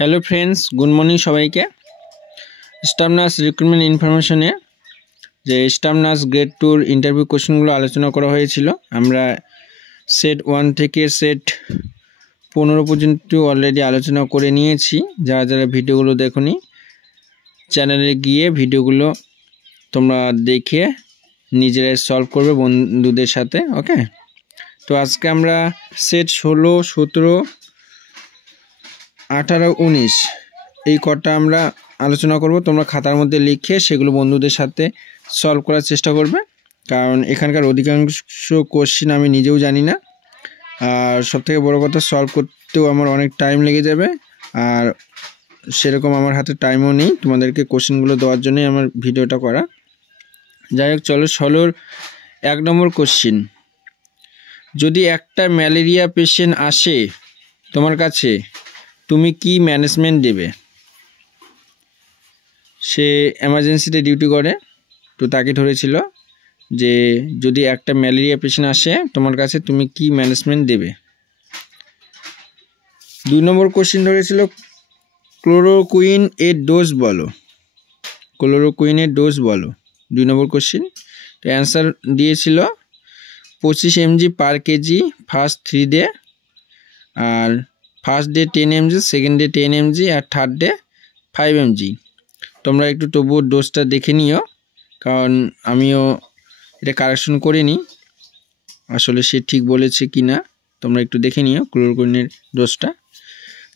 Hello friends, good morning সবাইকে। Staff nurse recruitment ইনফরমেশনে যে staff nurse grade 2 interview কোশ্চেনগুলো আলোচনা করা হয়েছিল। আমরা সেট 1 থেকে সেট 15 পর্যন্ত অলরেডি আলোচনা করে নিয়েছি। যারা যারা ভিডিওগুলো দেখোনি, চ্যানেলে গিয়ে ভিডিওগুলো তোমরা দেখে নিজেরাই সলভ করবে বন্ধুদের সাথে। ওকে, তো আজকে আমরা সেট 16, 17, 18, 19 এই কটা আমরা আলোচনা করব। তোমরা খাতার মধ্যে লিখে সেগুলো বন্ধুদের সাথে সলভ করার চেষ্টা করবে, কারণ এখানকার অধিকাংশ কোশ্চেন আমি নিজেও জানি না। আর সবথেকে বড় কথা, সলভ করতেও আমার অনেক টাইম লেগে যাবে, আর সেরকম আমার হাতে টাইমও নেই তোমাদেরকে কোশ্চেনগুলো দেওয়ার জন্যই আমার ভিডিওটা করা। যাই হোক, চলো 16 1 নম্বর কোশ্চেন। যদি একটা ম্যালেরিয়া পেশেন্ট আসে তোমার কাছে, তুমি কি ম্যানেজমেন্ট দেবে? সে এমার্জেন্সিতে ডিউটি করে, তো তাকে ধরেছিল যে যদি একটা ম্যালেরিয়া পেশেন্ট আসে তোমার কাছে, তুমি কি ম্যানেজমেন্ট দেবে। 2 নম্বর কোশ্চেন ধরেছিল ক্লোরোকুইন এর ডোজ বলো। ক্লোরোকুইনের ডোজ বলো, 2 নম্বর কোশ্চেন। তো অ্যান্সার দিয়েছিল 25 mg per kg first 3 day, আর first day 10 mg, second day 10 mg, আর থার্ড ডে 5 mg। তোমরা একটু তবুও ডোজটা দেখে নিও, কারণ আমিও এটা কারেকশন করে নিই আসলে সে ঠিক বলেছে কি না। তোমরা একটু দেখে নিও ক্লোরোকুইনের ডোজটা।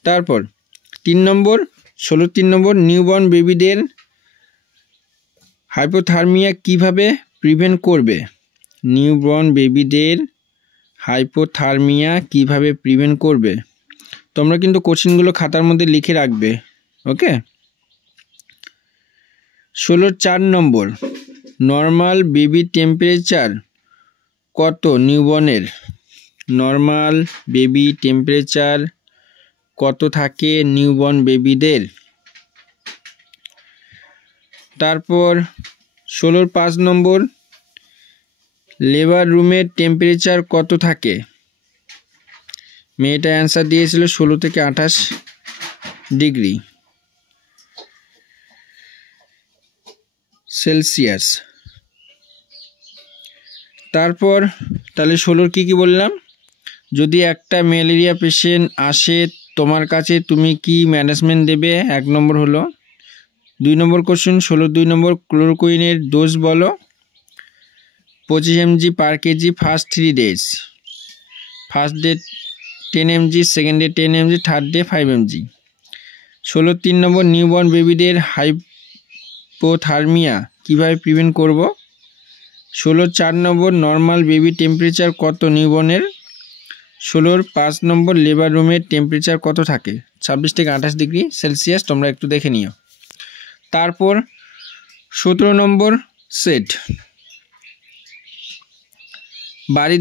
তারপর 3 নম্বর 3 নম্বর, নিউবর্ন বেবিদের হাইপোথার্মিয়া কিভাবে প্রিভেন্ট করবে। নিউবর্ন বেবিদের হাইপোথার্মিয়া কিভাবে প্রিভেন্ট করবে। তোমরা কিন্তু কোশ্চেনগুলো খাতার মধ্যে লিখে রাখবে। ওকে, 4 নম্বর, নর্মাল বেবি টেম্পারেচার কত নিউবর্নের। নর্মাল বেবি টেম্পারেচার কত থাকে নিউবর্ন বেবিদের। তারপর 5 নম্বর, লেবার রুমের টেম্পারেচার কত থাকে। মেয়েটা অ্যান্সার দিয়েছিল 16 থেকে 28 ডিগ্রি সেলসিয়াস। তারপর তাহলে 16 কি বললাম, যদি একটা ম্যালেরিয়া পেশেন্ট আসে তোমার কাছে, তুমি কি ম্যানেজমেন্ট দেবে, 1 নম্বর হলো। 2 নম্বর কোশ্চেন 16 2 নম্বর, ক্লোরোকুইনের ডোজ বলো। 25 mg per kg first 3 days, first day 10 mg, second day 10 mg, third day 5 mg। 16 3 number, newborn বেবিদের হাইপোথার্মিয়া কিভাবে প্রিভেন্ট করব। 16 4 নম্বর, নর্মাল বেবি টেম্পারেচার কত নিউবর্নের। 16 5 নম্বর, লেবার রুমের টেম্পারেচার কত থাকে, 26 থেকে 28 ডিগ্রি সেলসিয়াস। তোমরা একটু দেখে নিও। তারপর 17 নম্বর সেট, বাড়ি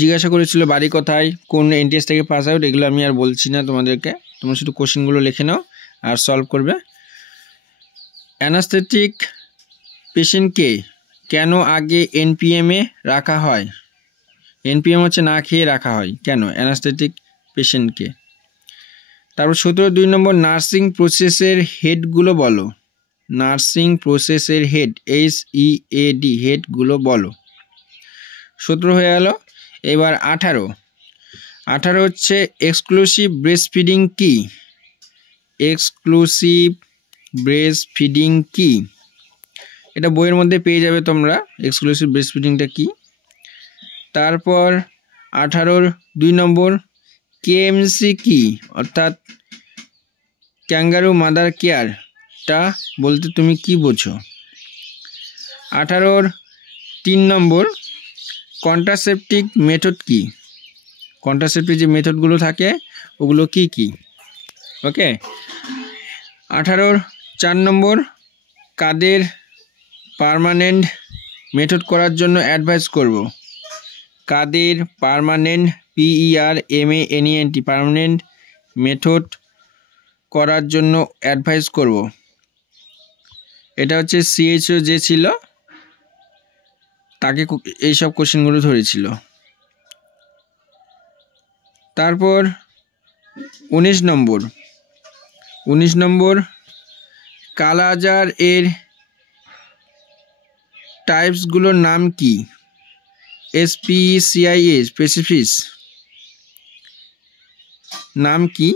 জিজ্ঞাসা করেছিল, বাড়ি কোথায়, কোন এনটিএস থেকে পাস আউট, এগুলো আমি আর বলছি না তোমাদেরকে। তোমরা শুধু কোশ্চেনগুলো লিখে নাও আর সলভ করবে। অ্যানাস্থেটিক পেশেন্টকে কেন আগে এনপিএমে রাখা হয়। এনপিএম হচ্ছে না খেয়ে রাখা হয়, কেন অ্যানাস্থেটিক পেশেন্টকে। তারপর 17 2 নম্বর, নার্সিং প্রসেসের হেডগুলো বলো। নার্সিং প্রসেসের হেড, HEAD, হেডগুলো বলো। 17 হয়ে গেল। এবার 18 হচ্ছে এক্সক্লুসিভ ব্রেস্ট ফিডিং কি। এক্সক্লুসিভ ব্রেস্ট ফিডিং কি, এটা বইয়ের মধ্যে পেয়ে যাবে তোমরা, এক্সক্লুসিভ ব্রেস্ট ফিডিংটা কি। তারপর 18 2 নম্বর, কেএমসি কি, অর্থাৎ ক্যাঙ্গারু মাদার কেয়ারটা বলতে তুমি কি বোঝো। 18 3 নম্বর, কন্ট্রাসেপটিভ মেথড কি। কন্ট্রাসেপটিভ যে মেথডগুলো থাকে ওগুলো কি কি। ওকে, 18 4 নম্বর, কাদের পার্মানেন্ট মেথড করার জন্য অ্যাডভাইস করব। কাদের পার্মানেন্ট, PERMANENT, পার্মানেন্ট মেথড করার জন্য অ্যাডভাইস করব। এটা হচ্ছে CHO যে ছিল তাকে এইসব কোশ্চেনগুলো ধরেছিল। তারপর 19 নম্বর, 19 নম্বর কালাজার এর টাইপসগুলোর নাম কি? SPECIS স্পেসিফিস নাম কি?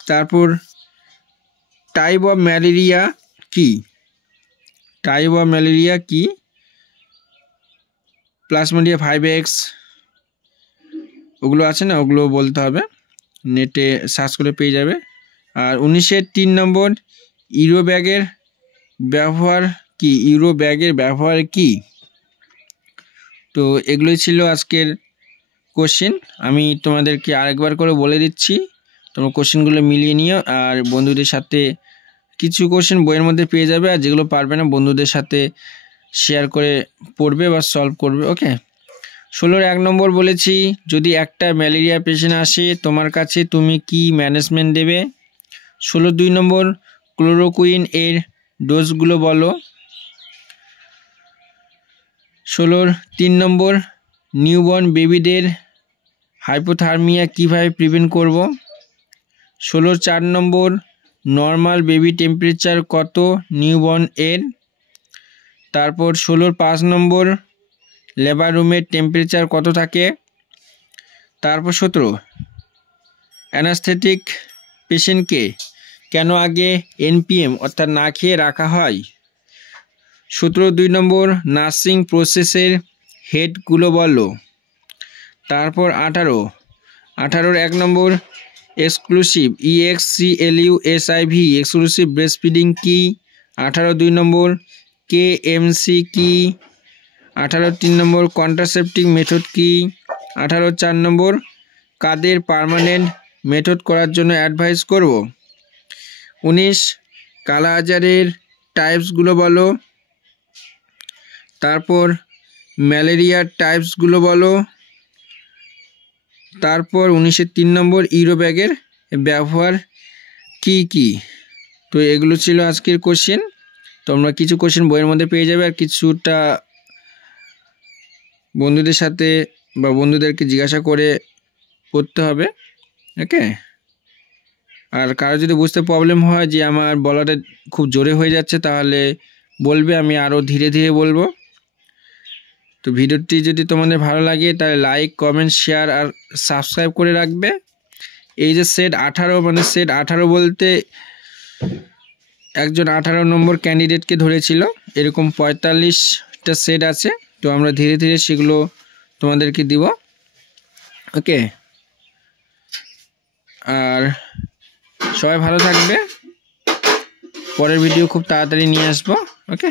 তারপর টাইপ অফ ম্যালেরিয়া কি? টাইপ অফ ম্যালেরিয়া কি? প্লাজমোডিয়াম 5X ওগুলো আছে না, ওগুলো বলতে হবে, নেটে সার্চ করে পেয়ে যাবে। আর 19-এর 3 নম্বর ইউরো ব্যাগের ব্যবহার কি? ইউরো ব্যাগের ব্যবহার কি? তো এগুলোই ছিল আজকের কোশ্চেন। আমি তোমাদেরকে আরেকবার করে বলে দিচ্ছি, তোমরা কোশ্চেনগুলো মিলিয়ে নিও। আর বন্ধুদের সাথে কিছু কোশ্চেন বইয়ের মধ্যে পেয়ে যাবে, আর যেগুলো পারবে না বন্ধুদের সাথে শেয়ার করে পড়বে বা সলভ করবে। ওকে, 16-র 1 নম্বর বলেছি, যদি একটা ম্যালেরিয়া পেশেন্ট আসে তোমার কাছে, তুমি কি ম্যানেজমেন্ট দেবে? 16-র 2 নম্বর ক্লোরোকুইন এর ডোজগুলো বলো। 16-র 3 নম্বর নিউবর্ন বেবিদের হাইপোথার্মিয়া কিভাবে প্রিভেন্ট করব? 16-র 4 নম্বর নর্মাল বেবি টেম্পারেচার কত নিউবর্ন এর? তারপর 16-র 5 নম্বর লেবার রুমের টেম্পারেচার কত থাকে? তারপর 17 অ্যানাস্থেটিক পেশেন্টকে কেন আগে NPM অর্থাৎ না খেয়ে রাখা হয়? 17-র 2 নম্বর নার্সিং প্রসেসের হেডগুলো বলো। তারপর 18-র 1 number exclusive EXCLUSIV exclusive breast feeding কি? 18-র 2 নম্বর KMC কি? 18-র 3 নম্বর কন্ট্রাসেপটিভ মেথড কি? 18-র 4 নম্বর কাদের পার্মানেন্ট মেথড করার জন্য অ্যাডভাইস করব? 19 কালাজারের টাইপসগুলো বলো। তারপর ম্যালেরিয়ার টাইপসগুলো বলো। তারপর 19-এর 3 নম্বর ইউরো ব্যাগের ব্যবহার কি কি? তো এগুলো ছিল আজকের কোশ্চেন। তোমরা কিছু কোশ্চেন বইয়ের মধ্যে পেয়ে যাবে, আর কিছুটা বন্ধুদের সাথে বা বন্ধুদেরকে জিজ্ঞাসা করে পড়তে হবে। ওকে, আর কারো যদি বুঝতে প্রবলেম হয় যে আমার বলাটা খুব জোরে হয়ে যাচ্ছে, তাহলে বলবে, আমি আরও ধীরে ধীরে বলবো। তো ভিডিওটি যদি তোমাদের ভালো লাগে তাহলে লাইক, কমেন্ট, শেয়ার আর সাবস্ক্রাইব করে রাখবে। এই যে সেট 18, মানে সেট 18 বলতে একজন 18 নম্বর ক্যান্ডিডেটকে ধরেছিল, এরকম 45টা সেট আছে। তো আমরা ধীরে ধীরে সেগুলো তোমাদেরকে দিব। ওকে, আর সবাই ভালো থাকবে। পরের ভিডিও খুব তাড়াতাড়ি নিয়ে আসবো। ওকে।